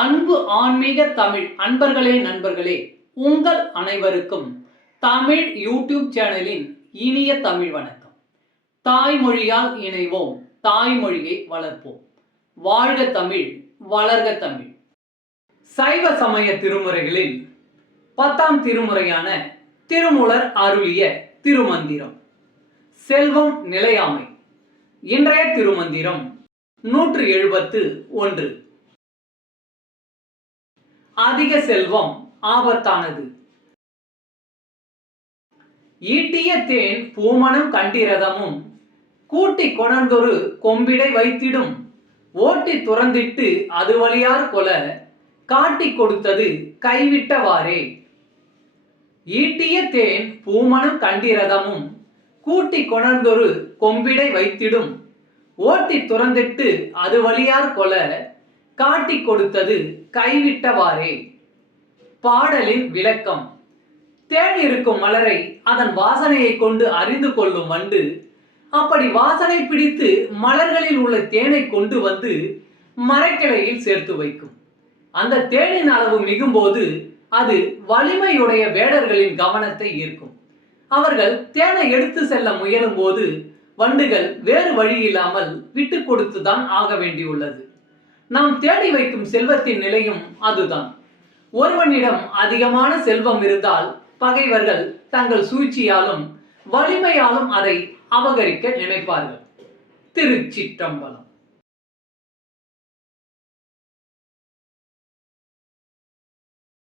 அன்பு ஆன்மீக தமிழ் அன்பர்களே நண்பர்களே, உங்கள் அனைவருக்கும் தமிழ் யூடியூப் சேனலின் இனிய தமிழ் வணக்கம். தாய்மொழியால் இணைவோம், தாய்மொழியை வளர்ப்போம். வாழ்க தமிழ், வளர்க தமிழ். சைவ சமய திருமுறைகளில் 10ஆம் திருமுறையான திருமூலர் அருளிய திருமந்திரம் செல்வம் நிலையாமை. இன்றைய திருமந்திரம் 171. அதிக செல்வம் ஆபத்தானது. ஈட்டிய தேன் பூமணம் கண்டிரதமும் கூட்டி கொணர்ந்தொரு கொம்பிடை வைத்திடும் ஓட்டி துறந்திட்டு அது வழியார் கொல காட்டி கொடுத்தது கைவிட்டவாறே. ஈட்டிய தேன் பூமணம் கண்டிரதமும் கூட்டி கொணர்ந்தொரு கொம்பிடை வைத்திடும் ஓட்டி துறந்திட்டு அது வழியார் கொல காட்டி கொடுத்தது கைவிட்டவாறே. பாடலின் விளக்கம். தேன் இருக்கும் மலரை அதன் வாசனையை கொண்டு அறிந்து கொள்ளும் வண்டு அப்படி வாசனை பிடித்து மலர்களில் உள்ள தேனை கொண்டு வந்து மரக்கிளையில் சேர்த்து வைக்கும். அந்த தேனின் அளவு மிகும்போது அது வலிமையுடைய வேடர்களின் கவனத்தை ஈர்க்கும். அவர்கள் தேனை எடுத்து செல்ல முயலும் போது வண்டுகள் வேறு வழி இல்லாமல் விட்டு கொடுத்துதான் ஆக வேண்டியுள்ளது. நாம் தேடி வைக்கும் செல்வத்தின் நிலையும் அதுதான். ஒருவனிடம் அதிகமான செல்வம் இருந்தால் பகைவர்கள் தங்கள் சூழ்ச்சியாலும் வலிமையாலும் அதை அபகரிக்க நினைப்பார்கள். திருச்சிற்றம்பலம்.